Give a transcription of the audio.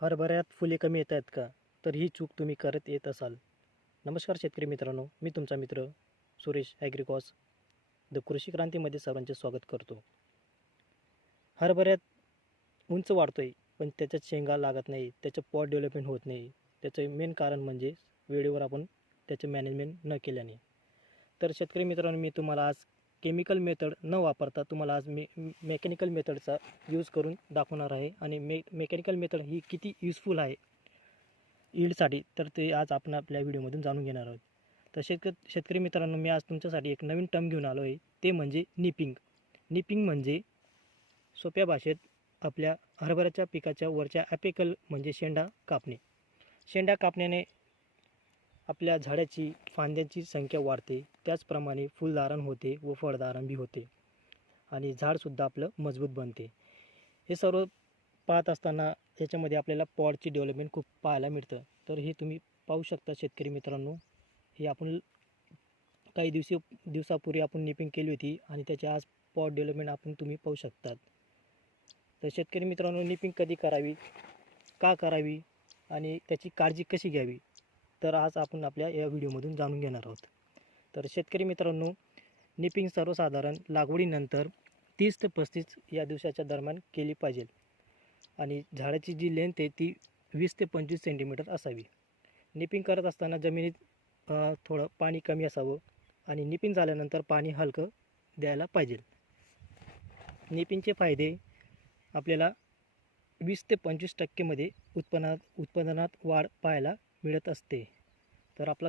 हरभऱ्यात फुले कमी येत आहेत का? तर ही चूक तुम्ही करत येत असाल. नमस्कार शेतकरी मित्रांनो, मी तुमचा मित्र सुरेश ॲग्रिकॉस द कृषी क्रांतीमध्ये सर्वांचे स्वागत करतो. हरभऱ्यात उंच वाढतोय पण त्याच्यात शेंगा लागत नाही, त्याचं पॉट डेव्हलपमेंट होत नाही. त्याचं मेन कारण म्हणजे वेळेवर आपण त्याचं मॅनेजमेंट न केल्याने. तर शेतकरी मित्रांनो, मी तुम्हाला आज केमिकल मेथड न वापरता तुम्हाला आज मेकॅनिकल मेथडचा यूज करून दाखवणार आहे. आणि मेकॅनिकल मेथड ही किती युजफुल आहे यील्डसाठी, तर ते आज आपण आपल्या व्हिडिओमधून जाणून घेणार आहोत. तर शेतकरी मित्रांनो, मी आज तुमच्यासाठी एक नवीन टर्म घेऊन आलो आहे, ते म्हणजे निपिंग. निपिंग म्हणजे सोप्या भाषेत आपल्या हरभऱ्याच्या पिकाच्या वरच्या ॲपिकल म्हणजे शेंडा कापणे. शेंडा कापण्याने आपल्या झाडाची फांद्यांची संख्या वाढते, त्याचप्रमाणे फुलधारण होते व फळधारण बी होते आणि झाडसुद्धा आपलं मजबूत बनते. हे सर्व पाहत असताना याच्यामध्ये आपल्याला पॉडची डेव्हलपमेंट खूप पाहायला मिळतं. तर हे तुम्ही पाहू शकता शेतकरी मित्रांनो, हे आपण काही दिवसापूर्वी आपण निपिंग केली होती आणि त्याची आज पॉड डेव्हलपमेंट तुम्ही पाहू शकतात. तर शेतकरी मित्रांनो, निपिंग कधी करावी, का करावी आणि त्याची काळजी कशी घ्यावी, तर आज आपण आपल्या या व्हिडिओमधून जाणून घेणार आहोत. तर शेतकरी मित्रांनो, निपिंग सर्वसाधारण लागवडीनंतर 30 ते 35 या दिवसाच्या दरम्यान केली पाहिजे आणि झाडाची जी लेंथ आहे ती 20 ते 25 सेंटीमीटर असावी. निपिंग करत असताना जमिनीत थोडं पाणी कमी असावं आणि निपिंग झाल्यानंतर पाणी हलकं द्यायला पाहिजे. निपिंगचे फायदे आपल्याला 20 ते 25% उत्पादनात वाढ पाहायला मिळत असते. तर आपला